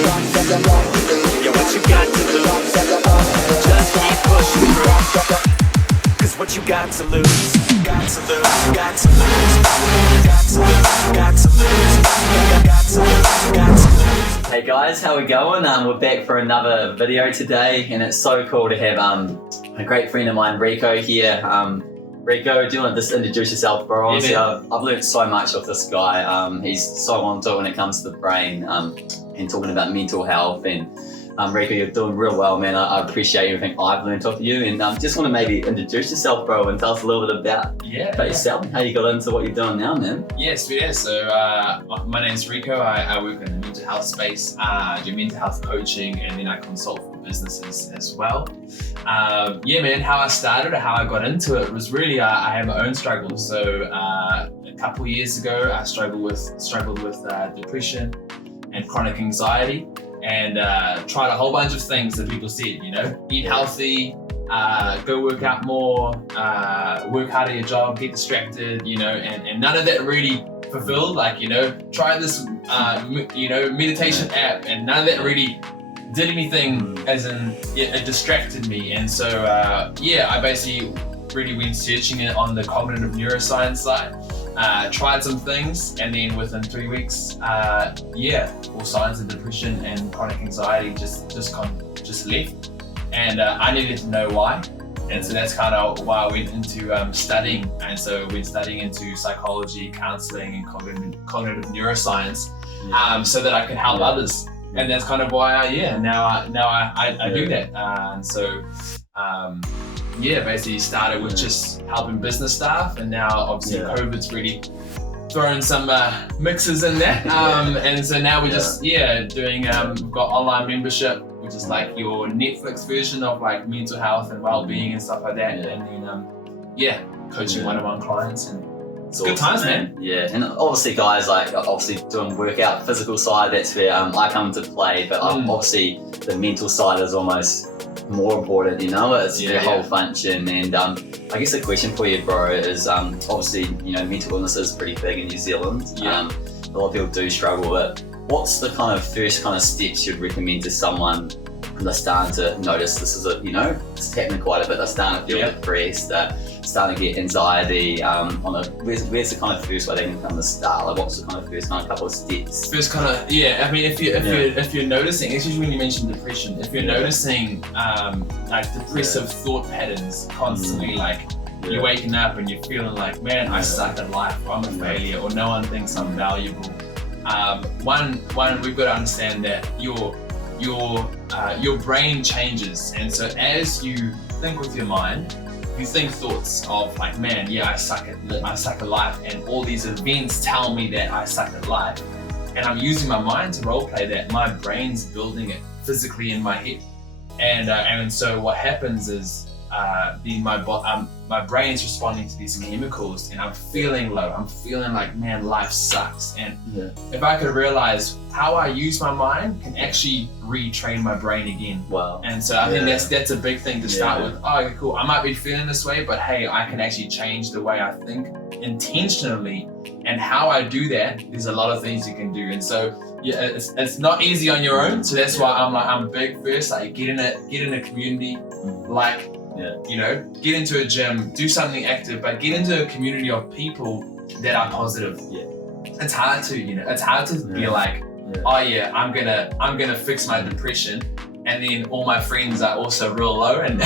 Yeah, what you got to lose? Just keep pushing through. Cause what you got to lose? Got to lose, got to lose, got to lose, got to lose, got to lose, got to lose. Hey guys, how we going? We're back for another video today, and it's so cool to have a great friend of mine, Rico, here. Rico, do you want to just introduce yourself, bro? Honestly, I've learned so much of this guy. He's so on to it when it comes to the brain and talking about mental health. And Rico, you're doing real well, man. I appreciate everything I've learned off you. And just want to maybe introduce yourself, bro, and tell us a little bit about yourself and how you got into what you're doing now, man. Yes, yeah. So my name's Rico. I work in the mental health space. I do mental health coaching, and then I consult for businesses as well. Man, how I started or how I got into it was really I had my own struggles. So a couple of years ago, I struggled with depression and chronic anxiety, and tried a whole bunch of things that people said, eat healthy, go work out more, work hard at your job, get distracted, and none of that really fulfilled. Try this, meditation app, and none of that really did anything, as in it distracted me. And so I basically really went searching it on the cognitive neuroscience side, tried some things, and then within 3 weeks, all signs of depression and chronic anxiety just left, and I needed to know why. And so that's kind of why I went into studying. And so we're studying into psychology, counseling, and cognitive neuroscience, so that I can help others. And that's kind of why now I do that. And so basically started with just helping business staff, and now obviously COVID's really thrown some mixes in there. And so now we're just doing we've got online membership, which is like your Netflix version of like mental health and well-being and stuff like that. And then coaching one-on-one clients, and it's good times, man. Yeah, and obviously guys, doing workout, physical side, that's where I come into play, but obviously the mental side is almost more important, it's your whole function. And I guess the question for you, bro, is obviously, mental illness is pretty big in New Zealand. A lot of people do struggle with it. What's the first steps you'd recommend to someone when they're starting to notice this is it's happening quite a bit, they're starting to feel depressed, starting to get anxiety, where's the first way they can come to start? Like, what's the first couple of steps? First if you're noticing, especially when you mention depression, if you're noticing depressive thought patterns constantly, you're waking up and you're feeling like, man, I suck at life, or I'm a failure, or no one thinks I'm valuable. One, we've got to understand that your brain changes, and so as you think with your mind, you think thoughts of like, man, I suck at life, and all these events tell me that I suck at life, and I'm using my mind to role play that. My brain's building it physically in my head, and so what happens is my brain's responding to these chemicals, and I'm feeling low. I'm feeling like, man, life sucks. And if I could realize how I use my mind can actually retrain my brain again. Wow. And so I think that's a big thing to start with. Oh, okay, cool. I might be feeling this way, but hey, I can actually change the way I think intentionally. And how I do that, there's a lot of things you can do. And so it's not easy on your own. So that's why I'm big first. Like, get in a community, get into a gym, do something active, but get into a community of people that are positive. It's hard to be like, I'm gonna fix my depression, and then all my friends are also real low, and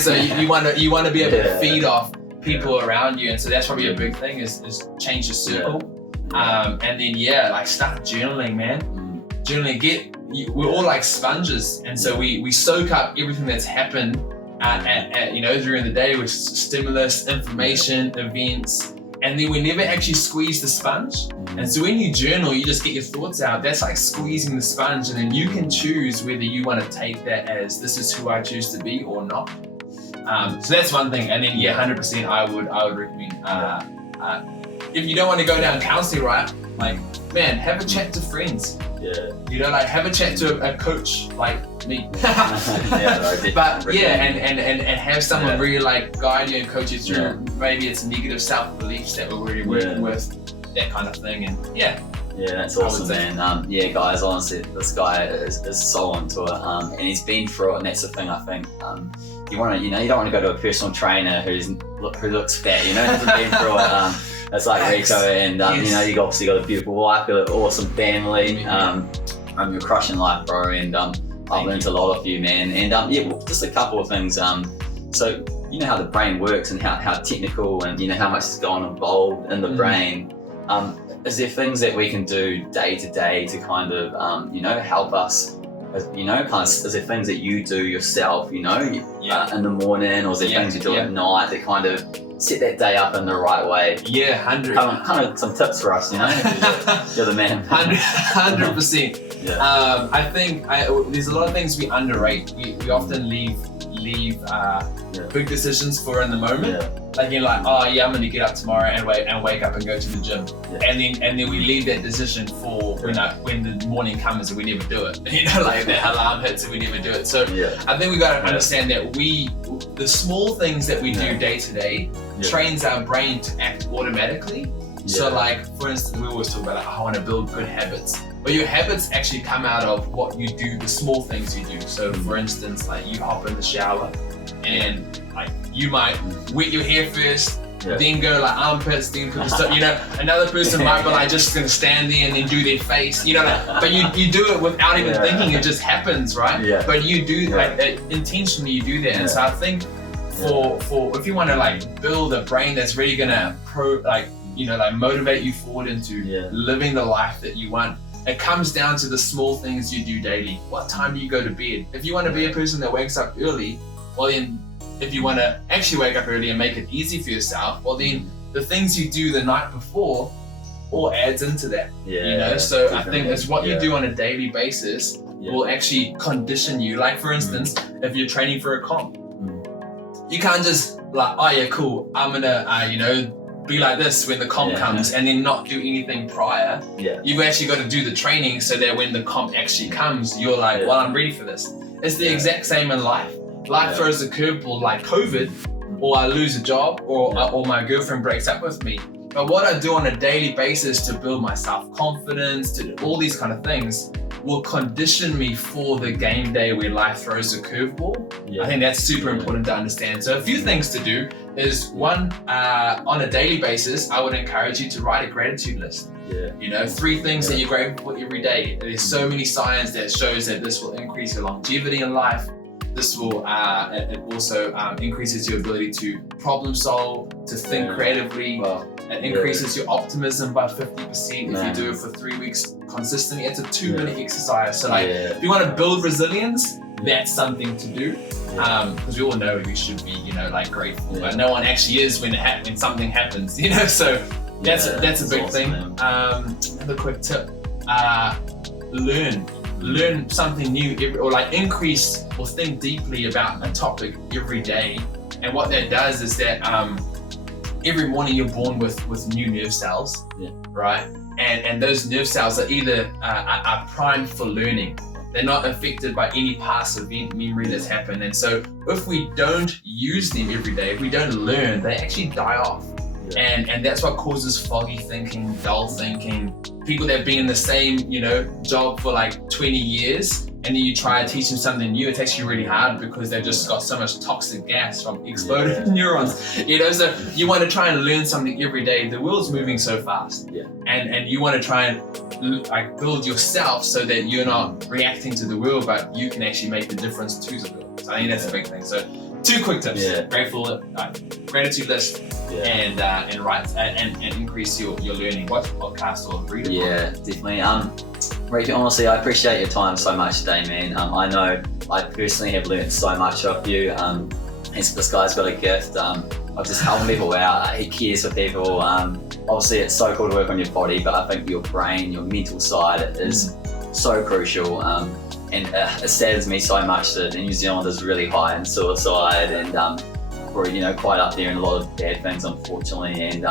so you want to be able to feed off people around you. And so that's probably a big thing is change your circle. And then start journaling, man. Journaling, we're all like sponges, and so we soak up everything that's happened during the day with stimulus, information, events, and then we never actually squeeze the sponge. And so when you journal, you just get your thoughts out. That's like squeezing the sponge, and then you can choose whether you want to take that as this is who I choose to be or not. So that's one thing. And then 100% I would recommend if you don't want to go down counseling, right? Like, man, have a chat to friends. Have a chat to a coach like me. And have someone really guide you and coach you through. Maybe it's negative self-beliefs that we're already working with, that kind of thing. And Yeah, that's I would awesome, say. man. Yeah, guys, honestly, this guy is so onto it, and he's been through it, and that's the thing. I think you want to, you don't want to go to a personal trainer who looks fat, hasn't been through it. It's like Rico, and Yes. you obviously got a beautiful wife, got an awesome family. You're crushing life, bro, and I've learned a lot of you, man. And well, just a couple of things. So you know how the brain works and how technical, and how much is going involved in the brain. Is there things that we can do day to day to kind of help us? Is there things that you do yourself? In the morning, or is there things you do at night that kind of set that day up in the right way? Yeah, 100. Kind of some tips for us, you're the man. 100%. Yeah. I think there's a lot of things we underrate. We often leave big decisions for in the moment. Yeah. Like you're like, oh yeah, I'm gonna get up tomorrow and wake up and go to the gym. Yeah. And then we leave that decision for when the morning comes and we never do it. Like the alarm hits and we never do it. So I think we gotta understand that the small things that we do day to day trains our brain to act automatically. So like, for instance, we always talk about like, I want to build good habits. But your habits actually come out of what you do, the small things you do. So for instance, like you hop in the shower and like you might wet your hair first, then go like armpits, then put the stuff, another person might be like just gonna stand there and then do their face, but you do it without even thinking, it just happens, right? Yeah. But you do like intentionally you do that. And so I think for if you want to like build a brain that's really gonna motivate you forward into living the life that you want, it comes down to the small things you do daily. What time do you go to bed? If you want to be a person that wakes up early, well then, if you want to actually wake up early and make it easy for yourself, well then the things you do the night before all adds into that. So I think it's what you do on a daily basis will actually condition you. Like for instance, if you're training for a comp, you can't just like, oh yeah, cool, I'm gonna be like this when the comp comes and then not do anything prior. You've actually got to do the training so that when the comp actually comes, you're like, well, I'm ready for this. It's the exact same in life. Life throws a curveball like COVID, or I lose a job, or my girlfriend breaks up with me. But what I do on a daily basis to build my self-confidence, to do all these kind of things, will condition me for the game day where life throws a curveball. I think that's super important to understand. So a few things to do is one, on a daily basis, I would encourage you to write a gratitude list. 3 things that you're grateful for every day. There's so many science that shows that this will increase your longevity in life. This will, it also increases your ability to problem solve, to think creatively. It increases your optimism by 50% if you do it for 3 weeks consistently. It's a 2-minute exercise. So like, if you want to build resilience, that's something to do. Because we all know we should be, like grateful, but no one actually is when something happens, So that's a big thing. Another quick tip: learn something new or like increase or think deeply about a topic every day. And what that does is that every morning you're born with new nerve cells, right? And those nerve cells are either are primed for learning. They're not affected by any past event memory that's happened. And so if we don't use them every day, if we don't learn, they actually die off. And that's what causes foggy thinking, dull thinking. People that have been in the same, job for like 20 years, and then you try to teach them something new, it's actually really hard because they've just got so much toxic gas from exploded neurons. So you want to try and learn something every day. The world's moving so fast. And you want to try and like build yourself so that you're not reacting to the world, but you can actually make the difference to the world. So I think that's a big thing. So 2 quick tips: gratitude list, and write and increase your learning. Watch a podcast or read a book. Definitely. Rico, honestly, I appreciate your time so much today, man. I know I personally have learned so much of you. This guy's got a gift of just helping people out. He cares for people. Obviously, it's so cool to work on your body, but I think your brain, your mental side is so crucial. And it saddens me so much that New Zealand is really high in suicide, and we're quite up there in a lot of bad things, unfortunately, and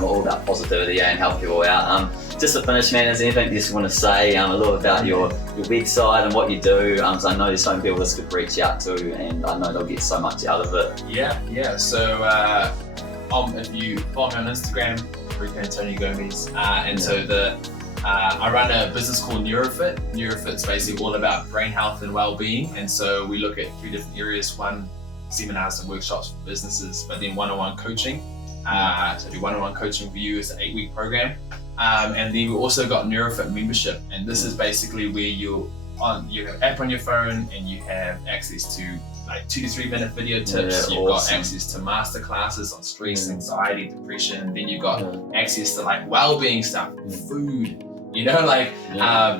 all about positivity and help people out. Just to finish, man, is there anything you just want to say a little about your website and what you do? So I know there's so many people this could reach out to, and I know they'll get so much out of it. So if you follow me on Instagram, Rico Gomez, so I run a business called Neurofit. Neurofit's basically all about brain health and well-being, and so we look at 3 different areas. One, seminars and workshops for businesses, but then one-on-one coaching. So do one-on-one coaching for you. It's an 8-week program. And then we also got Neurofit membership, and this is basically where you have an app on your phone and you have access to like 2 to 3 minute video tips. You've got access to master classes on stress, anxiety, depression, and then you've got access to like well-being stuff, food, you know, like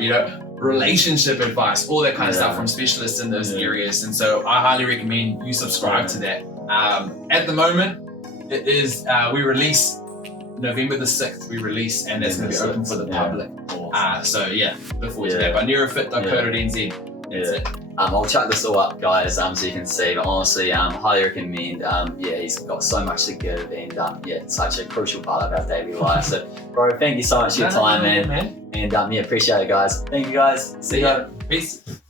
you know, relationship advice, all that kind of stuff from specialists in those areas. And so I highly recommend you subscribe to that. At the moment, it is we release November the 6th, and that's going to be open for the public. So yeah, look forward to that. But neurofit.co.nz. That's it. I'll chuck this all up, guys, so you can see. But honestly, highly recommend. He's got so much to give, and it's such a crucial part of our daily life. So, bro, thank you so much for your time, man. And appreciate it, guys. Thank you, guys. See ya. Peace.